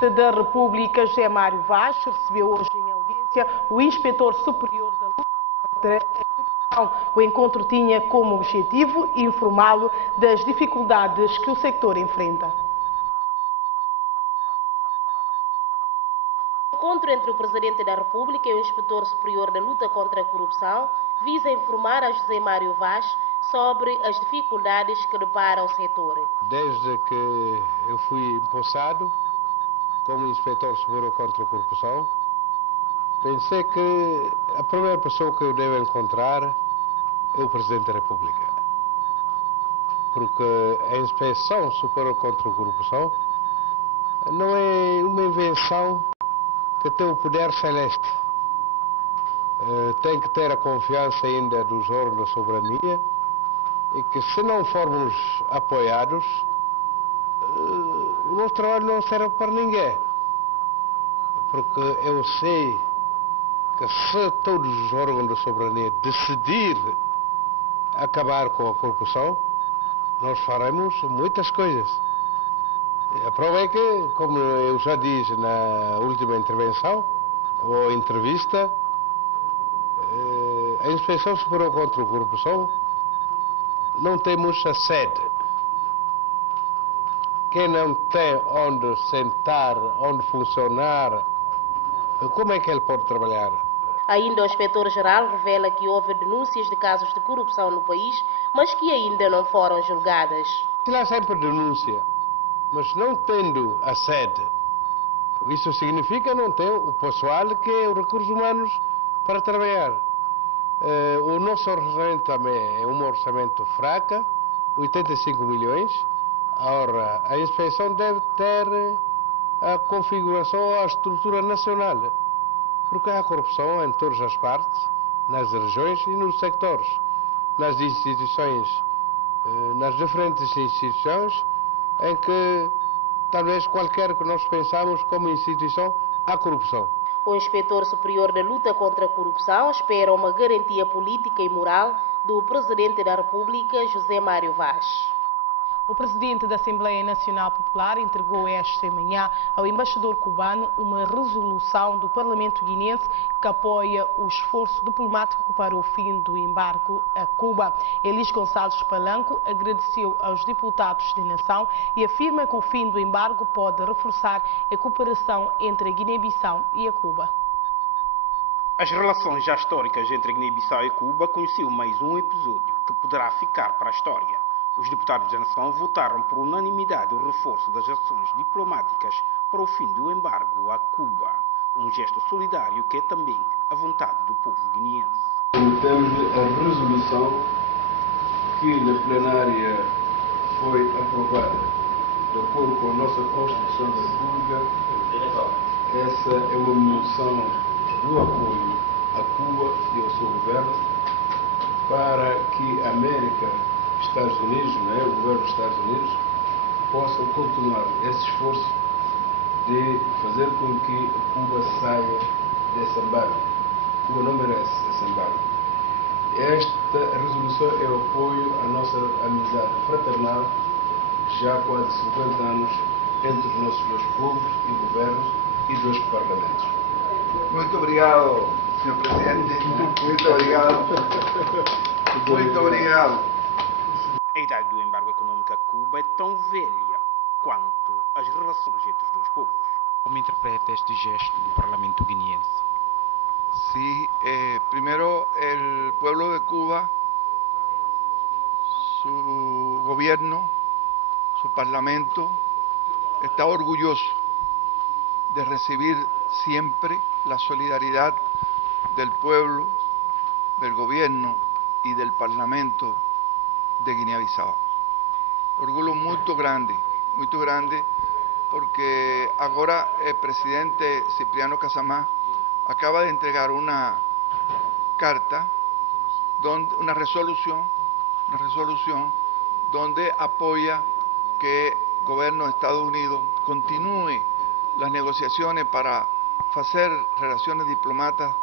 Da República, José Mário Vaz, recebeu hoje em audiência o Inspetor Superior da Luta contra a Corrupção. O encontro tinha como objetivo informá-lo das dificuldades que o sector enfrenta. O encontro entre o Presidente da República e o Inspetor Superior da Luta contra a Corrupção visa informar a José Mário Vaz sobre as dificuldades que depara o setor. Desde que eu fui empossado como Inspetor Superior contra a Corrupção, pensei que a primeira pessoa que eu devo encontrar é o Presidente da República. Porque a Inspeção Superior contra a Corrupção não é uma invenção que tem o poder celeste. Tem que ter a confiança ainda dos órgãos de soberania e que, se não formos apoiados, o nosso trabalho não serve para ninguém. Porque eu sei que se todos os órgãos de soberania decidirem acabar com a corrupção, nós faremos muitas coisas. A prova é que, como eu já disse na última intervenção, ou entrevista, a Inspeção Superior contra a Corrupção não temos a sede. Quem não tem onde sentar, onde funcionar, como é que ele pode trabalhar? Ainda o inspetor-geral revela que houve denúncias de casos de corrupção no país, mas que ainda não foram julgadas. Há sempre denúncia, mas não tendo a sede, isso significa não ter o pessoal que é os recursos humanos para trabalhar. O nosso orçamento também é um orçamento fraco, 85 milhões. Ora, a inspeção deve ter a configuração, a estrutura nacional, porque há corrupção em todas as partes, nas regiões e nos sectores, nas instituições, nas diferentes instituições, em que talvez qualquer que nós pensamos como instituição, há corrupção. O Inspetor Superior da Luta contra a Corrupção espera uma garantia política e moral do Presidente da República, José Mário Vaz. O presidente da Assembleia Nacional Popular entregou esta manhã ao embaixador cubano uma resolução do Parlamento guinense que apoia o esforço diplomático para o fim do embargo a Cuba. Elis Gonçalves Palanco agradeceu aos deputados da nação e afirma que o fim do embargo pode reforçar a cooperação entre a Guiné-Bissau e a Cuba. As relações já históricas entre a Guiné-Bissau e Cuba conheceu mais um episódio que poderá ficar para a história. Os deputados da nação votaram por unanimidade o reforço das ações diplomáticas para o fim do embargo a Cuba, um gesto solidário que é também a vontade do povo guineense. Temos a resolução que na plenária foi aprovada de acordo com a nossa Constituição da República. Essa é uma moção do apoio a Cuba e ao seu governo para que a América, Estados Unidos, o governo dos Estados Unidos, possam continuar esse esforço de fazer com que Cuba saia desse embargo. Cuba não merece esse embargo. Esta resolução é o apoio à nossa amizade fraternal, já há quase 50 anos, entre os nossos dois povos e governos e dois parlamentos. Muito obrigado, Sr. Presidente. Muito obrigado. Muito obrigado. A idade do embargo econômico a Cuba é tão velha quanto as relações entre os dois povos. Como interpreta este gesto do Parlamento guineense? Sí, primero el pueblo de Cuba, su gobierno, su parlamento, está orgulloso de recibir siempre la solidaridad del pueblo, del gobierno y del parlamento de Guiné-Bissau. Orgulho muito grande, porque agora el presidente Cipriano Casamá acaba de entregar una carta, una resolución donde apoya que el gobierno de Estados Unidos continúe las negociaciones para hacer relaciones diplomáticas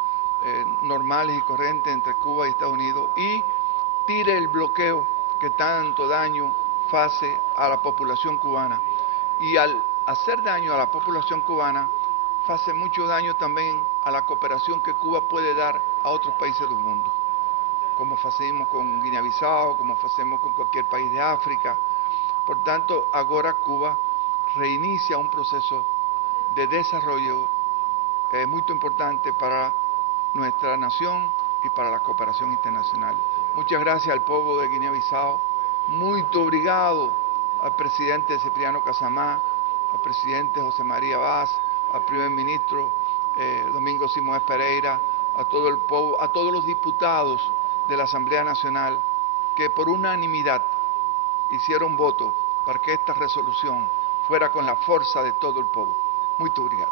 normales y corrientes entre Cuba y Estados Unidos y tire el bloqueo que tanto daño hace a la población cubana y al hacer daño a la población cubana, hace mucho daño también a la cooperación que Cuba puede dar a otros países del mundo, como hacemos con Guinea-Bissau, como hacemos con cualquier país de África. Por tanto, ahora Cuba reinicia un proceso de desarrollo muy importante para nuestra nación y para la cooperación internacional. Muchas gracias al pueblo de Guinea-Bissau, muy obrigado al presidente Cipriano Casamá, al presidente José María Vaz, al primer ministro Domingo Simões Pereira, a todo el pueblo, a todos los diputados de la Asamblea Nacional que por unanimidad hicieron voto para que esta resolución fuera con la fuerza de todo el pueblo. Muito obrigado.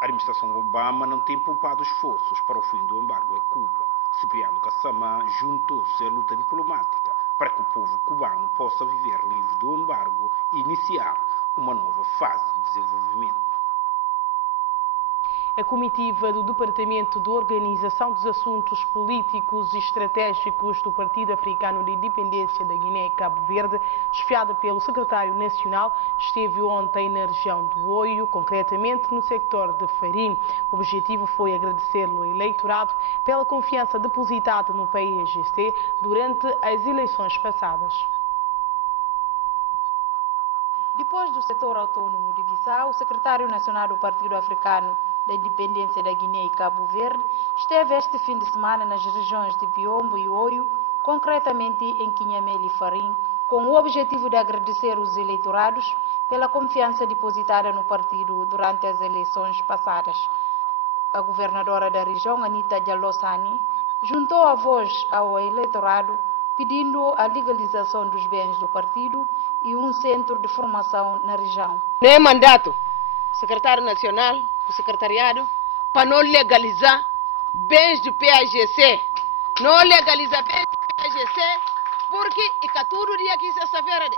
A administração Obama não tem poupado esforços para o fim do embargo a Cuba. Cipriano Casamá juntou-se à luta diplomática para que o povo cubano possa viver livre do embargo e iniciar uma nova fase de desenvolvimento. A comitiva do Departamento de Organização dos Assuntos Políticos e Estratégicos do Partido Africano de Independência da Guiné e Cabo Verde, chefiada pelo secretário nacional, esteve ontem na região do Oio, concretamente no sector de Farim. O objetivo foi agradecer ao eleitorado pela confiança depositada no PAIGC durante as eleições passadas. Depois do setor autônomo de Bissau, o secretário nacional do Partido Africano da Independência da Guiné e Cabo Verde esteve este fim de semana nas regiões de Biombo e Oio, concretamente em Quinhamel e Farim, com o objetivo de agradecer os eleitorados pela confiança depositada no partido durante as eleições passadas. A governadora da região, Anita Jallossani, juntou a voz ao eleitorado pedindo a legalização dos bens do partido e um centro de formação na região. Nem mandato, secretário nacional, o secretariado, para não legalizar bens do PAIGC. Não legalizar bens do PAIGC, porque e todo dia que sexta-feira,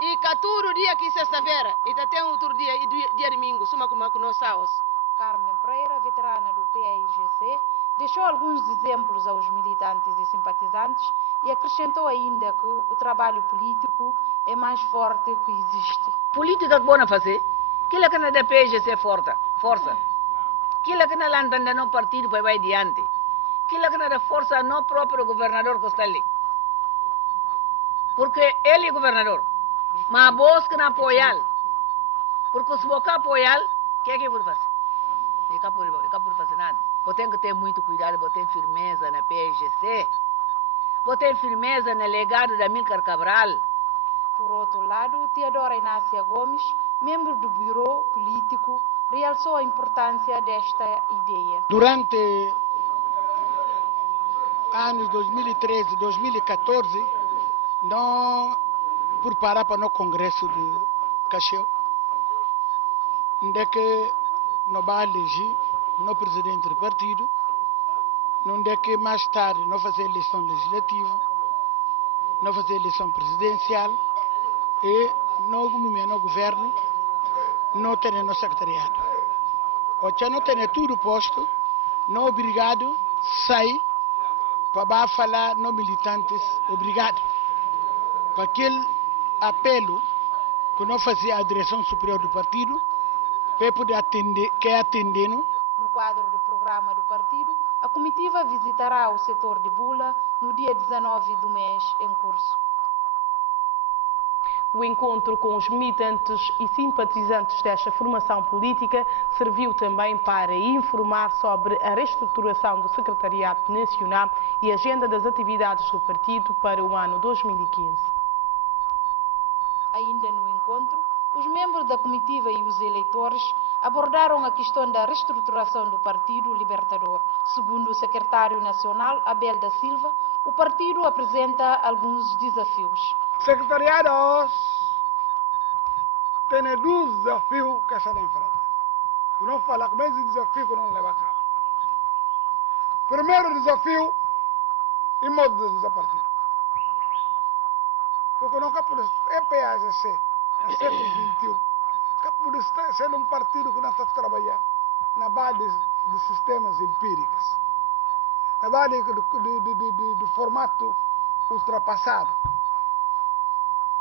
e todo dia que sexta-feira, e até outro dia, e dia domingo, suma como nós estamos. Carmen Pereira, veterana do PAIGC, deixou alguns exemplos aos militantes e simpatizantes e acrescentou ainda que o trabalho político é mais forte que existe. Política que vão fazer, que é que não é PAIGC força, que é que não anda no partido para ir adiante, que é que não é força no próprio governador que está ali. Porque ele é governador, mas a voz que não apoia, porque se você apoiar, o que é que vai fazer? Não pode fazer nada. Você tem que ter muito cuidado, você tem firmeza na PAIGC, você tem firmeza no legado da Amílcar Cabral. Por outro lado, Teodora Inácia Gomes, membro do Bureau Político, realçou a importância desta ideia. Durante anos 2013 e 2014, nós preparamos para o Congresso de Cacheu, onde que nós vamos eleger o presidente do partido, onde que mais tarde nós fazemos eleição legislativa, nós fazemos eleição presidencial e nós nomeamos o governo, nós temos o secretariado. Hoje nós temos tudo posto, nós obrigados a sair para falar nos militantes, obrigado. Para aquele apelo que nós fazemos à direção superior do partido, para poder atender. No quadro do programa do partido, a comitiva visitará o setor de Bula no dia 19 do mês em curso. O encontro com os militantes e simpatizantes desta formação política serviu também para informar sobre a reestruturação do Secretariado Nacional e a agenda das atividades do partido para o ano 2015. Ainda no encontro, os membros da comitiva e os eleitores abordaram a questão da reestruturação do Partido Libertador. Segundo o secretário nacional, Abel da Silva, o partido apresenta alguns desafios. Secretariados tem dois desafios que estão em frente. E não falar como esse desafio que não leva a cabo. Primeiro desafio, em modo de desapartir. Porque não capaz é PAIGC, no século XXI, capaz de ser um partido que não está a trabalhar na base de sistemas empíricos, na base de formato ultrapassado.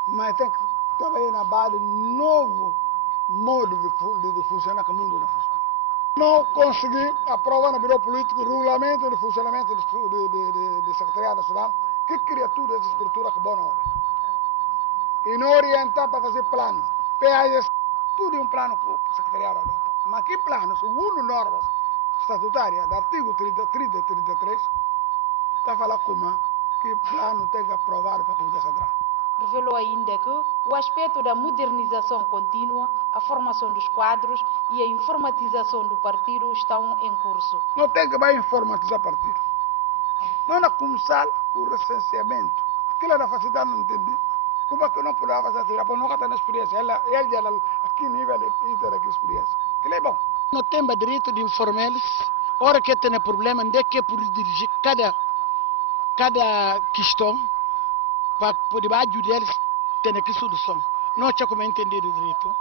Mas tem que trabalhar na base novo modo de funcionar que o mundo não funciona. Não consegui aprovar no Biro Político o regulamento de funcionamento do Secretariado Nacional que cria toda essa estrutura que é boa obra. E não orientar para fazer plano. PAS, tudo é um plano que o Secretariado adota. Mas que plano, segundo normas estatutárias do artigo 33 e 33, está a falar como que plano tem que aprovar para poder entrar. Revelou ainda que o aspecto da modernização contínua, a formação dos quadros e a informatização do partido estão em curso. Não tem que mais informatizar o partido. Não na começar com o recenseamento. Aquilo era facilidade não entender. Como é que não podia fazer assim? Porque nunca tem experiência. Ele já aqui nível de ter aqui experiência. Aquilo é bom. Não tem direito de informais. Ora que tem problema, onde é que é por dirigir cada questão para poder ajudar eles a ter que solução. Não tinha como entender o direito.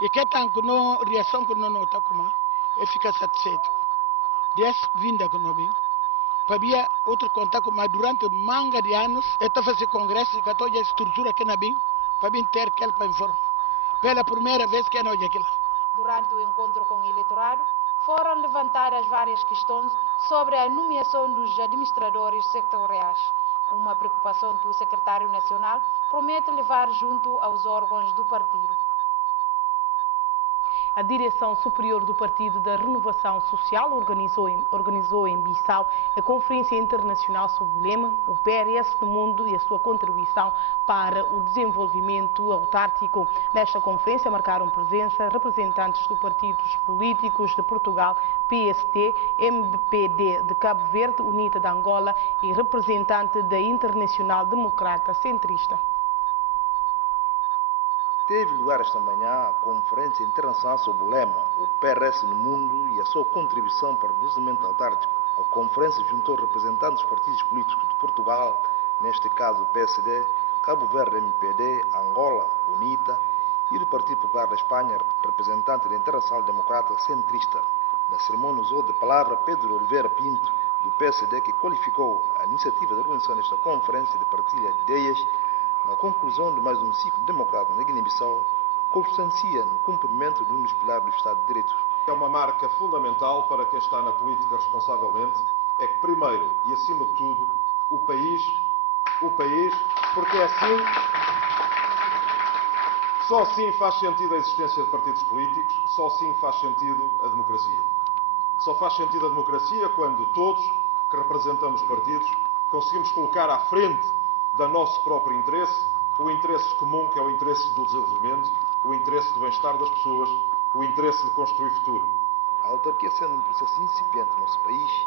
E que tanto não reação que não nota como é ficar satisfeito. Dessa vinda que não vem. Para ver outro contato, mas durante manga de anos, eu estou fazendo congresso e toda a estrutura que não vem, para vir ter aquele para informar. Pela primeira vez que não é aquilo. Durante o encontro com o eleitorado, foram levantadas várias questões sobre a nomeação dos administradores sectoriais. Uma preocupação que o secretário nacional promete levar junto aos órgãos do partido. A Direção Superior do Partido da Renovação Social organizou em Bissau a Conferência Internacional sobre o lema O PRS no Mundo e a sua contribuição para o desenvolvimento autárquico. Nesta conferência marcaram presença representantes dos partidos políticos de Portugal, PST, MPD de Cabo Verde, UNITA de Angola e representante da Internacional Democrata Centrista. Teve lugar esta manhã a Conferência Internacional sobre o lema O PRS no Mundo e a sua contribuição para o desenvolvimento autárquico. A conferência juntou representantes dos partidos políticos de Portugal, neste caso o PSD, Cabo Verde, MPD, Angola, UNITA, e do Partido Popular da Espanha, representante da Internacional Democrata Centrista. Na cerimônia usou de palavra Pedro Oliveira Pinto, do PSD, que qualificou a iniciativa da organização desta conferência de partilha de ideias na conclusão de mais um ciclo democrático na Guiné-Bissau, consubstancia no cumprimento de um dos pilares do Estado de Direito. É uma marca fundamental para quem está na política responsavelmente, é que primeiro e acima de tudo, o país, porque é assim, só assim faz sentido a existência de partidos políticos, só assim faz sentido a democracia. Só faz sentido a democracia quando todos, que representamos partidos, conseguimos colocar à frente do nosso próprio interesse, o interesse comum, que é o interesse do desenvolvimento, o interesse do bem-estar das pessoas, o interesse de construir futuro. A autarquia sendo um processo incipiente no nosso país,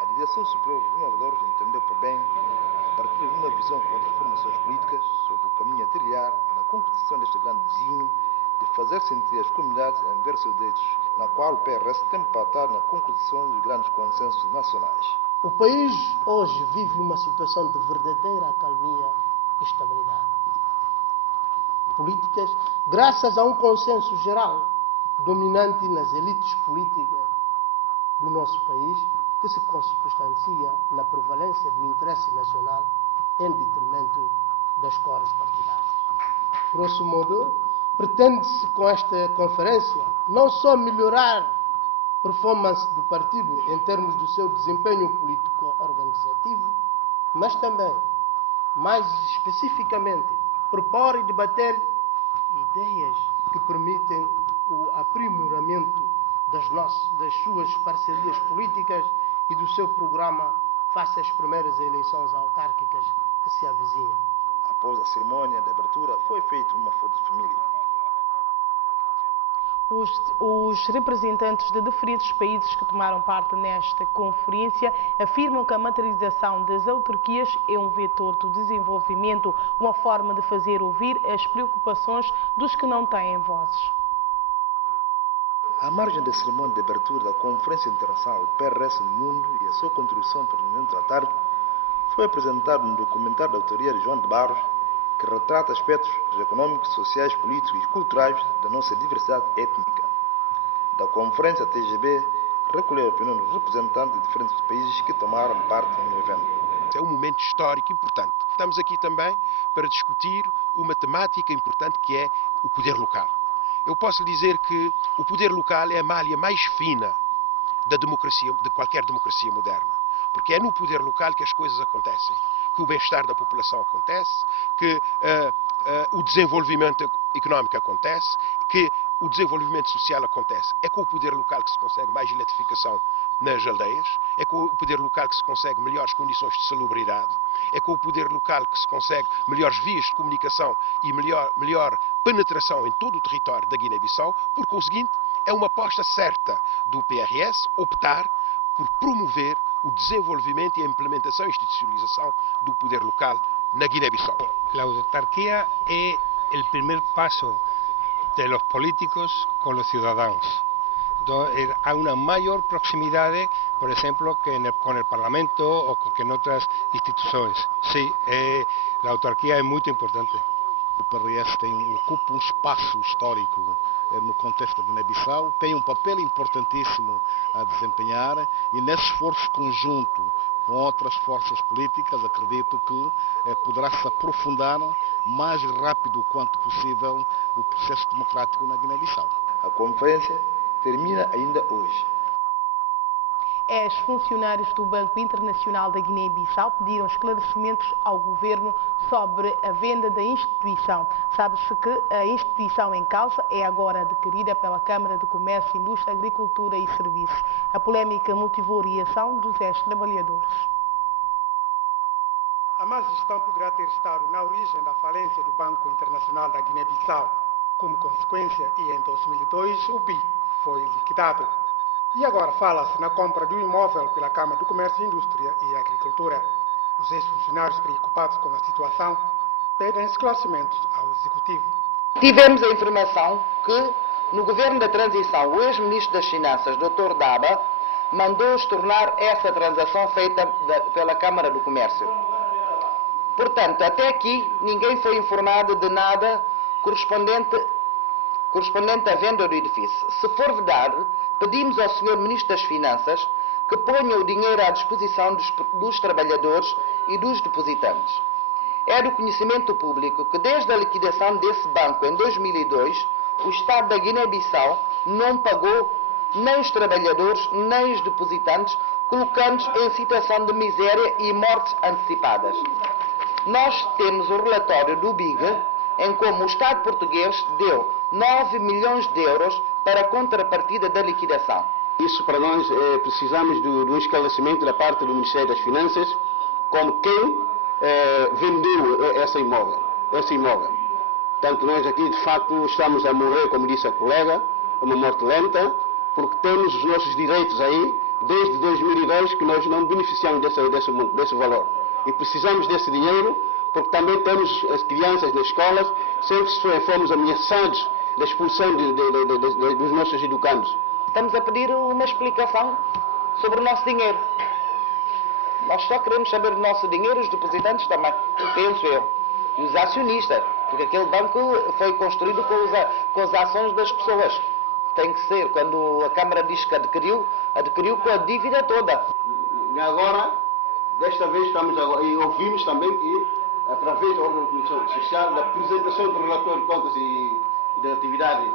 a Direção Superior dos Renovadores entendeu por bem, a partir de uma visão com transformações políticas, sobre o caminho a trilhar na concretização deste grande desígnio de fazer sentir as comunidades em ver seus direitos, na qual o PRS tem papatado na concretização dos grandes consensos nacionais. O país hoje vive uma situação de verdadeira acalmia e estabilidade. Políticas, graças a um consenso geral dominante nas elites políticas do nosso país, que se consubstancia na prevalência do interesse nacional em detrimento das cores partidárias. Grosso modo, pretende-se com esta conferência não só melhorar performance do partido em termos do seu desempenho político-organizativo, mas também, mais especificamente, propor e debater ideias que permitem o aprimoramento das suas parcerias políticas e do seu programa face às primeiras eleições autárquicas que se avizinham. Após a cerimônia de abertura, foi feita uma foto de família. Os representantes de diferentes países que tomaram parte nesta conferência afirmam que a materialização das autarquias é um vetor do desenvolvimento, uma forma de fazer ouvir as preocupações dos que não têm vozes. À margem da cerimônia de abertura da Conferência Internacional O PRS no Mundo e a sua contribuição para o desenvolvimento autárquico, foi apresentado um documentário da autoria de João de Barros, que retrata aspectos econômicos, sociais, políticos e culturais da nossa diversidade étnica. Da conferência, a TGB recolheu a opinião dos representantes de diferentes países que tomaram parte no evento. É um momento histórico importante. Estamos aqui também para discutir uma temática importante que é o poder local. eu posso dizer que o poder local é a malha mais fina da democracia, de qualquer democracia moderna. Porque é no poder local que as coisas acontecem, que o bem-estar da população acontece, que o desenvolvimento económico acontece, que o desenvolvimento social acontece. É com o poder local que se consegue mais eletrificação nas aldeias, é com o poder local que se consegue melhores condições de salubridade, é com o poder local que se consegue melhores vias de comunicação e melhor penetração em todo o território da Guiné-Bissau. Por conseguinte, é uma aposta certa do PRS optar por promover o desenvolvimento e a implementação e institucionalização do poder local na Guiné-Bissau. A autarquía é o primeiro passo de los políticos con los ciudadanos. Entonces, hay una mayor proximidad, por ejemplo, con el Parlamento o que en otras instituciones. Sí, la autarquía es muy importante. O PRS ocupa um espaço histórico no contexto da Guiné-Bissau, tem um papel importantíssimo a desempenhar e nesse esforço conjunto com outras forças políticas, acredito que poderá se aprofundar mais rápido quanto possível o processo democrático na Guiné-Bissau. A conferência termina ainda hoje. Ex-funcionários do Banco Internacional da Guiné-Bissau pediram esclarecimentos ao governo sobre a venda da instituição. Sabe-se que a instituição em causa é agora adquirida pela Câmara de Comércio, Indústria, Agricultura e Serviços. A polémica motivou a reação dos ex-trabalhadores. A má gestão poderá ter estado na origem da falência do Banco Internacional da Guiné-Bissau. Como consequência, e em 2002, o BI foi liquidado. E agora fala-se na compra do imóvel pela Câmara do Comércio, Indústria e Agricultura. Os ex-funcionários preocupados com a situação pedem esclarecimentos ao Executivo. Tivemos a informação que, no governo da transição, o ex-ministro das Finanças, Dr. Daba, mandou estornar essa transação feita pela Câmara do Comércio. Portanto, até aqui, ninguém foi informado de nada correspondente à venda do edifício. Se for verdade, pedimos ao Sr. Ministro das Finanças que ponha o dinheiro à disposição dos trabalhadores e dos depositantes. É do conhecimento público que desde a liquidação desse banco em 2002, o Estado da Guiné-Bissau não pagou nem os trabalhadores nem os depositantes, colocando-os em situação de miséria e mortes antecipadas. Nós temos o relatório do BIG, em como o Estado português deu 9 milhões de euros para a contrapartida da liquidação. Isso para nós, precisamos de um esclarecimento da parte do Ministério das Finanças, como quem vendeu esse imóvel. Portanto, nós aqui, de facto, estamos a morrer, como disse a colega, uma morte lenta, porque temos os nossos direitos aí, desde 2002, que nós não beneficiamos desse valor. E precisamos desse dinheiro, porque também temos as crianças nas escolas, sempre fomos ameaçados da expulsão dos nossos educandos. Estamos a pedir uma explicação sobre o nosso dinheiro. Nós só queremos saber do nosso dinheiro, os depositantes também, penso eu. E os acionistas, porque aquele banco foi construído com as ações das pessoas. Tem que ser, quando a Câmara diz que adquiriu com a dívida toda. E agora, desta vez e ouvimos também que, através da órgão de comissão social, da apresentação do relatório de contas e da atividade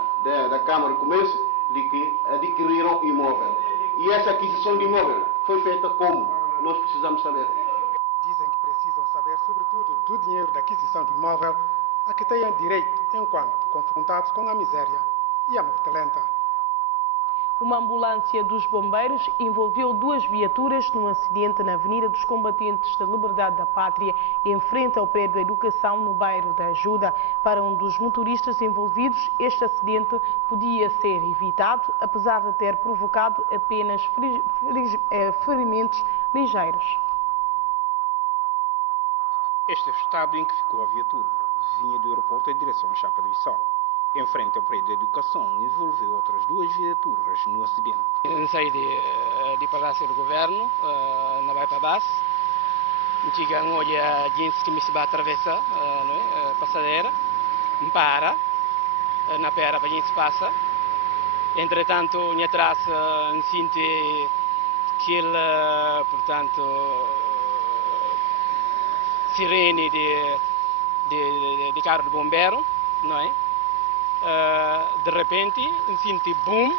da Câmara de Comércio, de que adquiriram imóvel. E essa aquisição de imóvel foi feita como? Nós precisamos saber. Dizem que precisam saber, sobretudo, do dinheiro da aquisição do imóvel a que têm direito enquanto confrontados com a miséria e a morte lenta. Uma ambulância dos bombeiros envolveu 2 viaturas num acidente na Avenida dos Combatentes da Liberdade da Pátria, em frente ao prédio da Educação, no bairro da Ajuda. Para um dos motoristas envolvidos, este acidente podia ser evitado, apesar de ter provocado apenas ferimentos ligeiros. Este é o estado em que ficou a viatura. Vinha do aeroporto em direção à Chapa de Bissau. Em frente ao prédio de educação, envolveu outras 2 viaturas no acidente. Saí de Palácio do Governo, na vai para baixo. Chega olha gente que me se vai atravessar, passadeira, para, na pera para a gente passa. Entretanto, atrás, sente aquele, portanto, sirene de carro de bombeiro, não é? de repente, senti boom,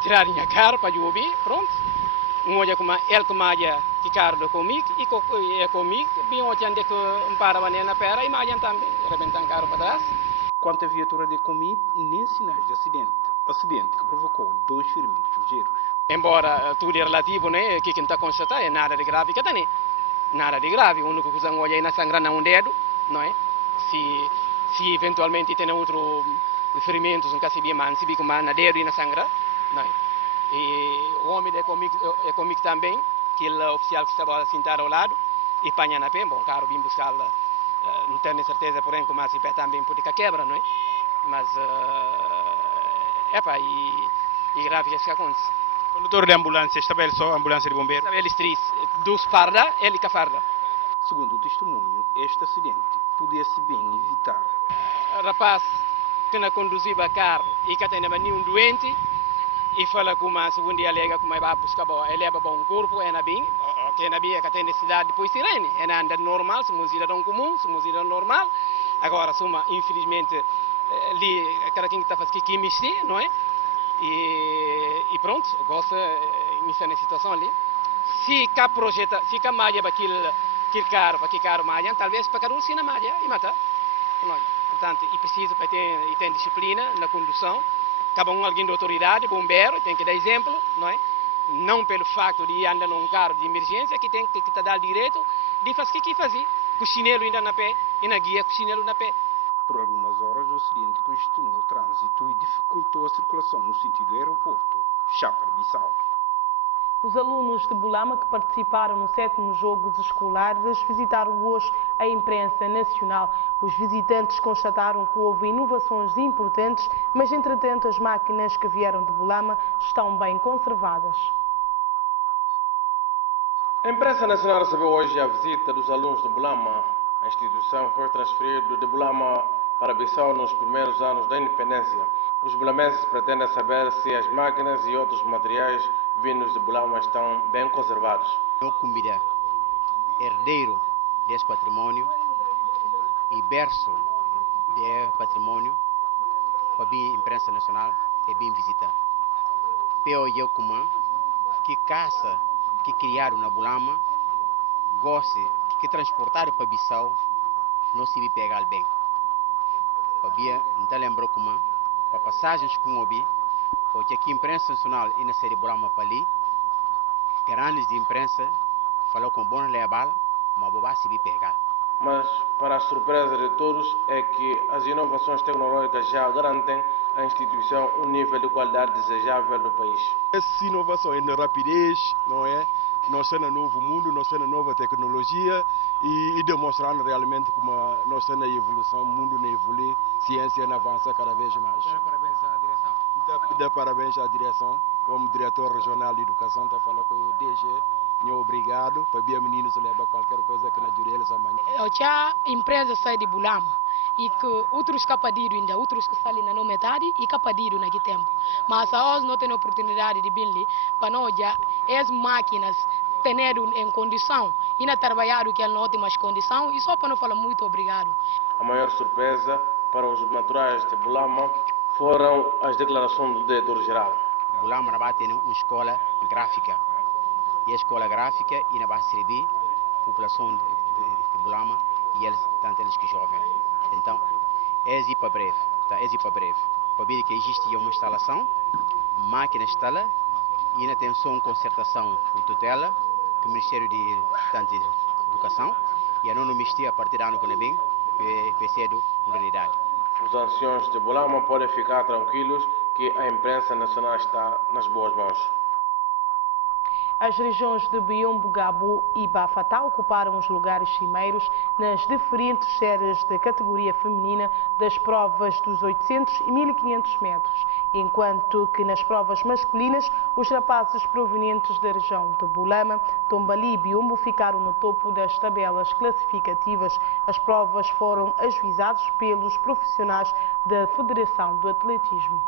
tirar minha cara para ouvir, pronto. Olha como ele que carro comigo e comigo, bem onde ande que para na pera e mais também, rebentar carro para trás. Quanto à viatura de Comi, nem sinais de acidente que provocou 2 ferimentos ligeiros. Embora tudo é relativo, né, que quem está constatando é nada de grave, que tem nada de grave, a única coisa que olha é na sangra um dedo, não é? Se eventualmente tem outro ferimentos, nunca se vê mais, se vê como na dedo e na sangra, não é? E o homem é comigo também, que é o oficial que estava sentado ao lado, e panha na pé, bom, caro, vim buscar, não tenho certeza, porém, como se pé também pode quebra, não é? Mas, e grave que acontece. O condutor de ambulância, estava ele só ambulância de bombeiro? Estava eles três, dos farda, ele que farda. Segundo o testemunho, este acidente podia-se bem evitar. Rapaz que não conduzia carro e que tinha nenhum doente, e fala como a segunda alega como vai buscar ele leva um corpo é na bem que na bem que tem necessidade depois sirene é na anda normal somos cidadão comum somos cidadão normal agora soma infelizmente ali cada quem está fazendo que mexer não é e pronto gosta nessa situação ali se cá projeta se cá malha para aquele carro malha talvez para cada um se na malha e mata não portanto e precisa para ter disciplina na condução. Cada alguém de autoridade, bombeiro, tem que dar exemplo, não é? Não pelo facto de andar num carro de emergência, que tem que te dar direito de fazer o que fazer. Com o chinelo ainda na pé, e na guia com o chinelo na pé. Por algumas horas, o acidente congestionou o trânsito e dificultou a circulação no sentido do aeroporto Chapar-Bissau. Os alunos de Bulama que participaram no 7º Jogos Escolares visitaram hoje a imprensa nacional. Os visitantes constataram que houve inovações importantes, mas entretanto as máquinas que vieram de Bulama estão bem conservadas. A imprensa nacional recebeu hoje a visita dos alunos de Bulama. A instituição foi transferida de Bulama para Bissau nos primeiros anos da independência. Os bulamenses pretendem saber se as máquinas e outros materiais vindos de Bulama estão bem conservados. Eu convido herdeiro desse patrimônio e berço desse patrimônio para vir à imprensa nacional e vir visitar. Eu como que caça que criaram na Bulama, goste que transportaram para Bissau, não se pegar bem. Para não lembro como para passagens com o porque aqui a imprensa nacional e na série Bulama para ali, grandes de imprensa falou com bom legal, mas boba se pegar. Mas, para a surpresa de todos, é que as inovações tecnológicas já garantem à instituição um nível de qualidade desejável no país. Essa inovação é na rapidez, não é? Nós temos um novo mundo, nós temos nova tecnologia e demonstrando realmente como nós temos a evolução, o mundo não evolui, a ciência não avança cada vez mais. Parabéns à direção. Dá parabéns à direção, como diretor regional de educação está falando com o DG. Obrigado, para os meninos levar qualquer coisa que na eles amanhã. A empresa sai de Bulama e que outros capadiram ainda, outros que saem na metade e capadiram naquele tempo. Mas a nós não tem oportunidade de vir para nós já as máquinas terem em condição e na trabalhar que em ótimas condições e só para não falar muito obrigado. A maior surpresa para os naturais de Bulama foram as declarações do diretor-geral. Bulama vai ter uma escola gráfica. E a escola gráfica ainda vai servir a população de Bulama e eles, tanto eles que jovens. Então, é ir para breve, tá? É ir para breve. Para ver que existe uma instalação, máquina instala e ainda tem só uma concertação com tutela, com o Ministério de Educação e a não Ministério a partir do ano que vem, vai ser uma realidade. Os anciões de Bulama podem ficar tranquilos que a imprensa nacional está nas boas mãos. As regiões de Biombo, Gabo e Bafatá ocuparam os lugares cimeiros nas diferentes séries de categoria feminina das provas dos 800 e 1500 metros, enquanto que nas provas masculinas os rapazes provenientes da região de Bulama, Tombali e Biombo ficaram no topo das tabelas classificativas. As provas foram ajuizadas pelos profissionais da Federação do Atletismo.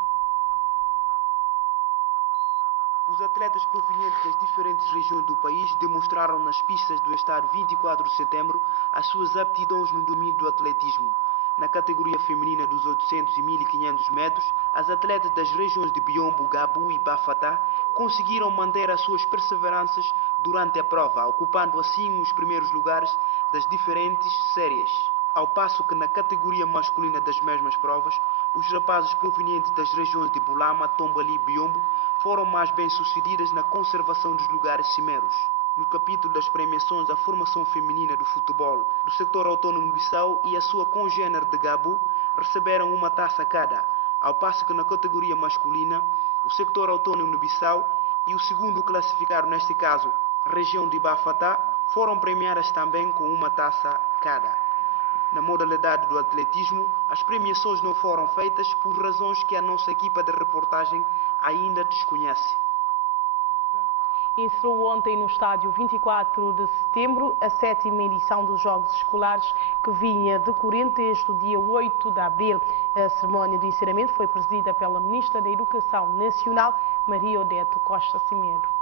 Os atletas provenientes das diferentes regiões do país demonstraram nas pistas do estádio 24 de setembro as suas aptidões no domínio do atletismo. Na categoria feminina dos 800 e 1500 metros, as atletas das regiões de Biombo, Gabu e Bafatá conseguiram manter as suas perseveranças durante a prova, ocupando assim os primeiros lugares das diferentes séries. Ao passo que na categoria masculina das mesmas provas, os rapazes provenientes das regiões de Bulama, Tombali e Biombo foram mais bem-sucedidas na conservação dos lugares cimeiros. No capítulo das premiações, a formação feminina do futebol do sector autónomo de Bissau e a sua congênere de Gabu receberam uma taça cada, ao passo que na categoria masculina, o sector autónomo de Bissau e o segundo classificado, neste caso, região de Bafatá, foram premiadas também com uma taça cada. Na modalidade do atletismo, as premiações não foram feitas por razões que a nossa equipa de reportagem ainda desconhece. Encerrou ontem no estádio 24 de setembro a 7ª edição dos Jogos Escolares que vinha decorrendo desde o dia 8 de abril. A cerimónia de encerramento foi presidida pela Ministra da Educação Nacional, Maria Odete Costa Cimeiro.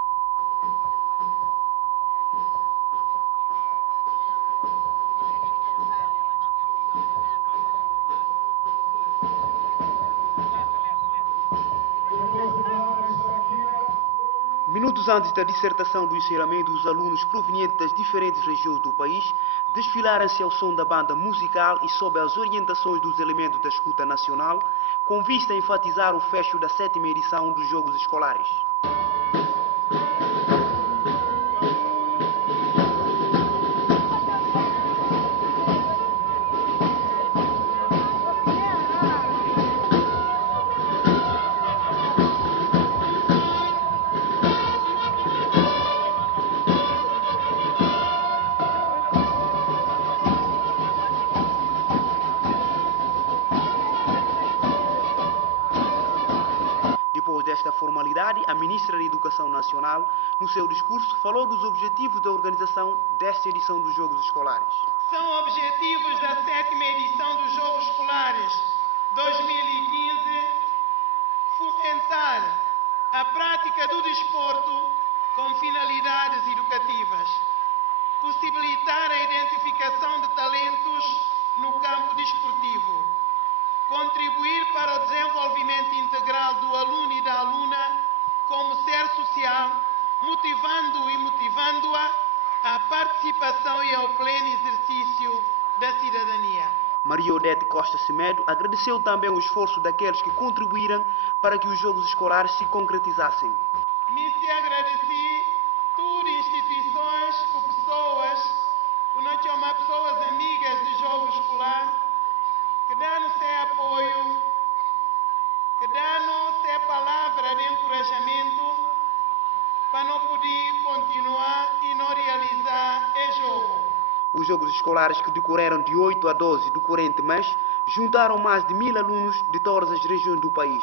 Minutos antes da dissertação do encerramento, os alunos provenientes das diferentes regiões do país desfilaram-se ao som da banda musical e sob as orientações dos elementos da escuta nacional, com vista a enfatizar o fecho da 7ª edição dos Jogos Escolares. Depois desta formalidade, a Ministra da Educação Nacional, no seu discurso, falou dos objetivos da organização desta edição dos Jogos Escolares. São objetivos da 7ª edição dos Jogos Escolares 2015 fomentar a prática do desporto com finalidades educativas, possibilitar a identificação de talentos no campo desportivo, contribuir para o desenvolvimento integral do aluno e da aluna como ser social, motivando-o e motivando-a à participação e ao pleno exercício da cidadania. Maria Odete Costa Cimeiro agradeceu também o esforço daqueles que contribuíram para que os Jogos Escolares se concretizassem. Me se agradeci tudo instituições, pessoas, nós chamamos pessoas amigas do jogo escolar, que dão-nos apoio, que dão-nos palavra de encorajamento para não poder continuar e não realizar o jogo. Os Jogos Escolares, que decorreram de 8 a 12 do corrente mês, juntaram mais de 1000 alunos de todas as regiões do país.